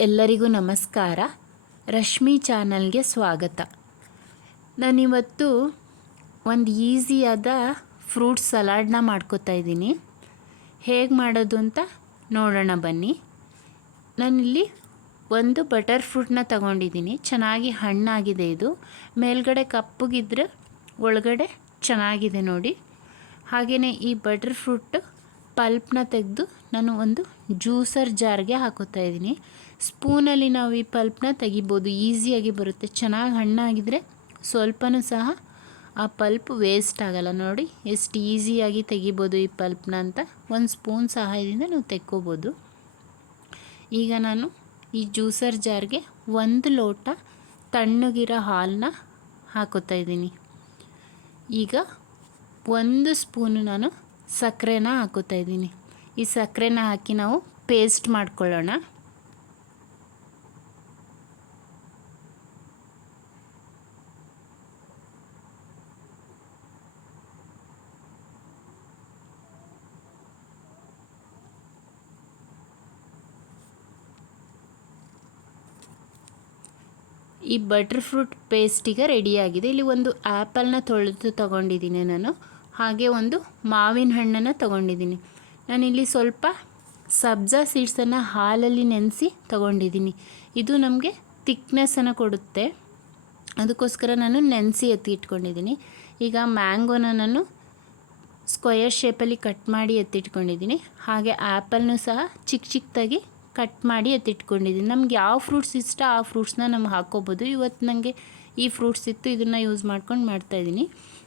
ಎಲ್ಲರಿಗೂ ನಮಸ್ಕಾರ. ರಶ್ಮಿ ಚಾನಲ್ಗೆ ಸ್ವಾಗತ. ನಾನಿವತ್ತು ಒಂದು ಈಸಿಯಾದ ಫ್ರೂಟ್ ಸಲಾಡ್ನ ಮಾಡ್ಕೋತಾ ಇದ್ದೀನಿ. ಹೇಗೆ ಮಾಡೋದು ಅಂತ ನೋಡೋಣ ಬನ್ನಿ. ನಾನಿಲ್ಲಿ ಒಂದು ಬಟರ್ ಫ್ರೂಟ್ನ ತಗೊಂಡಿದ್ದೀನಿ. ಚೆನ್ನಾಗಿ ಹಣ್ಣಾಗಿದೆ ಇದು. ಮೇಲ್ಗಡೆ ಕಪ್ಪಗಿದ್ರೆ ಒಳಗಡೆ ಚೆನ್ನಾಗಿದೆ ನೋಡಿ. ಹಾಗೆಯೇ ಈ ಬಟರ್ ಫ್ರೂಟ್ ಪಲ್ಪ್ನ ತೆಗೆದು ನಾನು ಒಂದು ಜ್ಯೂಸರ್ ಜಾರ್ಗೆ ಹಾಕೋತಾ ಇದ್ದೀನಿ. ಸ್ಪೂನಲ್ಲಿ ನಾವು ಈ ಪಲ್ಪ್ನ ತೆಗಿಬೋದು. ಈಸಿಯಾಗಿ ಬರುತ್ತೆ. ಚೆನ್ನಾಗಿ ಹಣ್ಣಾಗಿದ್ದರೆ ಸ್ವಲ್ಪನೂ ಸಹ ಆ ಪಲ್ಪ್ ವೇಸ್ಟ್ ಆಗಲ್ಲ. ನೋಡಿ, ಎಷ್ಟು ಈಸಿಯಾಗಿ ತೆಗಿಬೋದು ಈ ಪಲ್ಪ್ನ ಅಂತ ಒಂದು ಸ್ಪೂನ್ ಸಹಾಯದಿಂದ ನಾವು ತೆಕ್ಕೋಬೋದು. ಈಗ ನಾನು ಈ ಜ್ಯೂಸರ್ ಜಾರ್ಗೆ ಒಂದು ಲೋಟ ತಣ್ಣಗಿರೋ ಹಾಲನ್ನ ಹಾಕೋತಾ ಇದ್ದೀನಿ. ಈಗ ಒಂದು ಸ್ಪೂನು ನಾನು ಸಕ್ಕರೆನ ಹಾಕೋತಾ ಇದ್ದೀನಿ. ಈ ಸಕ್ಕರೆನ ಹಾಕಿ ನಾವು ಪೇಸ್ಟ್ ಮಾಡ್ಕೊಳ್ಳೋಣ. ಈ ಬಟರ್ ಫ್ರೂಟ್ ಪೇಸ್ಟ್ ಈಗ ರೆಡಿಯಾಗಿದೆ ಇಲ್ಲಿ ಒಂದು ಆ್ಯಪಲ್ನ ತೊಳೆದು ತಗೊಂಡಿದ್ದೀನಿ ನಾನು. ಹಾಗೆ ಒಂದು ಮಾವಿನ ಹಣ್ಣನ್ನು ತಗೊಂಡಿದ್ದೀನಿ. ನಾನಿಲ್ಲಿ ಸ್ವಲ್ಪ ಸಬ್ಜಾ ಸೀಡ್ಸನ್ನು ಹಾಲಲ್ಲಿ ನೆನೆಸಿ ತಗೊಂಡಿದ್ದೀನಿ. ಇದು ನಮಗೆ ತಿಕ್ನೆಸ್ಸನ್ನು ಕೊಡುತ್ತೆ. ಅದಕ್ಕೋಸ್ಕರ ನಾನು ನೆನೆಸಿ ಎತ್ತಿ ಇಟ್ಕೊಂಡಿದ್ದೀನಿ. ಈಗ ಮ್ಯಾಂಗೋನ ನಾನು ಸ್ಕ್ವಯರ್ ಶೇಪಲ್ಲಿ ಕಟ್ ಮಾಡಿ ಎತ್ತಿಟ್ಕೊಂಡಿದ್ದೀನಿ ಹಾಗೆ ಆ್ಯಪಲ್ನೂ ಸಹ ಚಿಕ್ಕ ಚಿಕ್ಕದಾಗಿ ಕಟ್ ಮಾಡಿ ಎತ್ತಿಟ್ಕೊಂಡಿದ್ದೀನಿ ನಮ್ಗೆ ಯಾವ ಫ್ರೂಟ್ಸ್ ಇಷ್ಟ ಆ ಫ್ರೂಟ್ಸ್ನ ನಮ್ಗೆ ಹಾಕ್ಕೋಬೋದು. ಇವತ್ತು ನನಗೆ ಈ ಫ್ರೂಟ್ಸ್ ಇತ್ತು, ಇದನ್ನು ಯೂಸ್ ಮಾಡ್ಕೊಂಡು ಮಾಡ್ತಾಯಿದ್ದೀನಿ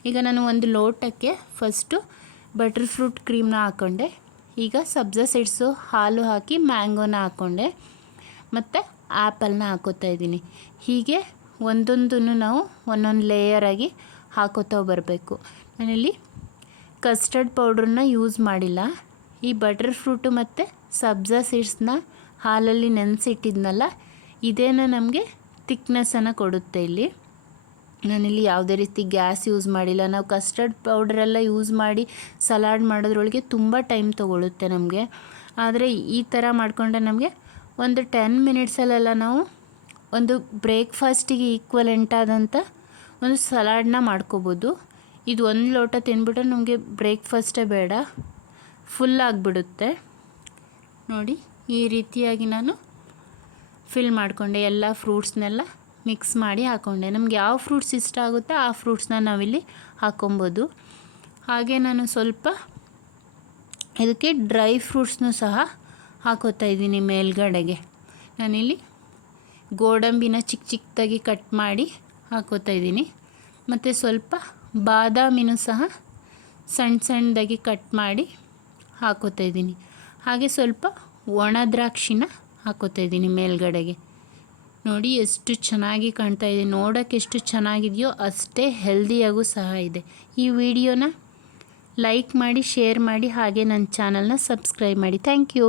ಈಗ ನಾನು ಒಂದು ಲೋಟಕ್ಕೆ ಫಸ್ಟು ಬಟರ್ ಫ್ರೂಟ್ ಕ್ರೀಮ್ನ ಹಾಕ್ಕೊಂಡೆ ಈಗ ಸಬ್ಜಾ ಸೀಡ್ಸು ಹಾಲು ಹಾಕಿ ಮ್ಯಾಂಗೋನ ಹಾಕ್ಕೊಂಡೆ ಮತ್ತು ಆ್ಯಪಲ್ನ ಹಾಕೋತಾ ಇದ್ದೀನಿ. ಹೀಗೆ ಒಂದೊಂದನ್ನು ನಾವು ಒಂದೊಂದು ಲೇಯರಾಗಿ ಹಾಕೋತಾ ಬರಬೇಕು. ನಾನಿಲ್ಲಿ ಕಸ್ಟರ್ಡ್ ಪೌಡ್ರನ್ನ ಯೂಸ್ ಮಾಡಿಲ್ಲ. ಈ ಬಟರ್ ಫ್ರೂಟು ಮತ್ತು ಸಬ್ಜಾ ಸೀಡ್ಸ್ನ ಹಾಲಲ್ಲಿ ನೆನೆಸಿಟ್ಟಿದ್ನಲ್ಲ, ಇದೇನ ನಮಗೆ ತಿಕ್ನೆಸ್ಸನ್ನು ಕೊಡುತ್ತೆ ಇಲ್ಲಿ. ನಾನಿಲ್ಲಿ ಯಾವುದೇ ರೀತಿ ಗ್ಯಾಸ್ ಯೂಸ್ ಮಾಡಿಲ್ಲ. ನಾವು ಕಸ್ಟರ್ಡ್ ಪೌಡ್ರೆಲ್ಲ ಯೂಸ್ ಮಾಡಿ ಸಲಾಡ್ ಮಾಡೋದ್ರೊಳಗೆ ತುಂಬ ಟೈಮ್ ತೊಗೊಳುತ್ತೆ ನಮಗೆ. ಆದರೆ ಈ ಥರ ಮಾಡಿಕೊಂಡ್ರೆ ನಮಗೆ ಒಂದು ಟೆನ್ ಮಿನಿಟ್ಸಲ್ಲೆಲ್ಲ ನಾವು ಒಂದು ಬ್ರೇಕ್ಫಾಸ್ಟಿಗೆ ಈಕ್ವಲೆಂಟ್ ಆದಂಥ ಒಂದು ಸಲಾಡ್ನ ಮಾಡ್ಕೋಬೋದು. ಇದು ಒಂದು ಲೋಟ ತಿನ್ಬಿಟ್ರೆ ನಮಗೆ ಬ್ರೇಕ್ಫಾಸ್ಟೇ ಬೇಡ. ಫುಲ್ ಆಗಿಬಿಡುತ್ತೆ. ನೋಡಿ ಈ ರೀತಿಯಾಗಿ ನಾನು ಫಿಲ್ ಮಾಡಿಕೊಂಡೆ ಎಲ್ಲ ಫ್ರೂಟ್ಸ್ನೆಲ್ಲ. ಮಿಕ್ಸ್ ಮಾಡಿ ಹಾಕ್ಕೊಂಡೆ ನಮ್ಗೆ ಯಾವ ಫ್ರೂಟ್ಸ್ ಇಷ್ಟ ಆಗುತ್ತೆ ಆ ಫ್ರೂಟ್ಸ್ನ ನಾವಿಲ್ಲಿ ಹಾಕ್ಕೊಬೋದು ಹಾಗೆ ನಾನು ಸ್ವಲ್ಪ ಇದಕ್ಕೆ ಡ್ರೈ ಫ್ರೂಟ್ಸ್ನೂ ಸಹ ಹಾಕೋತಾ ಇದ್ದೀನಿ ಮೇಲ್ಗಡೆಗೆ. ನಾನಿಲ್ಲಿ ಗೋಡಂಬಿನ ಚಿಕ್ಕ ಚಿಕ್ಕದಾಗಿ ಕಟ್ ಮಾಡಿ ಹಾಕೋತಾ ಇದ್ದೀನಿ. ಮತ್ತು ಸ್ವಲ್ಪ ಬಾದಾಮಿನೂ ಸಹ ಸಣ್ಣ ಸಣ್ಣದಾಗಿ ಕಟ್ ಮಾಡಿ ಹಾಕೋತಾ ಇದ್ದೀನಿ. ಹಾಗೆ ಸ್ವಲ್ಪ ಒಣ ದ್ರಾಕ್ಷಿನ ಹಾಕೋತಾ ಇದ್ದೀನಿ ಮೇಲ್ಗಡೆಗೆ. ನೋಡಿ ಎಷ್ಟು ಚೆನ್ನಾಗಿ ಕಾಣ್ತಾ ಇದೆ. ನೋಡೋಕ್ಕೆ ಎಷ್ಟು ಚೆನ್ನಾಗಿದೆಯೋ ಅಷ್ಟೇ ಹೆಲ್ದಿಯಾಗೂ ಸಹ ಇದೆ. ಈ ವಿಡಿಯೋನ ಲೈಕ್ ಮಾಡಿ ಶೇರ್ ಮಾಡಿ, ಹಾಗೆ ನನ್ನ ಚಾನಲ್ನ ಸಬ್ಸ್ಕ್ರೈಬ್ ಮಾಡಿ. Thank you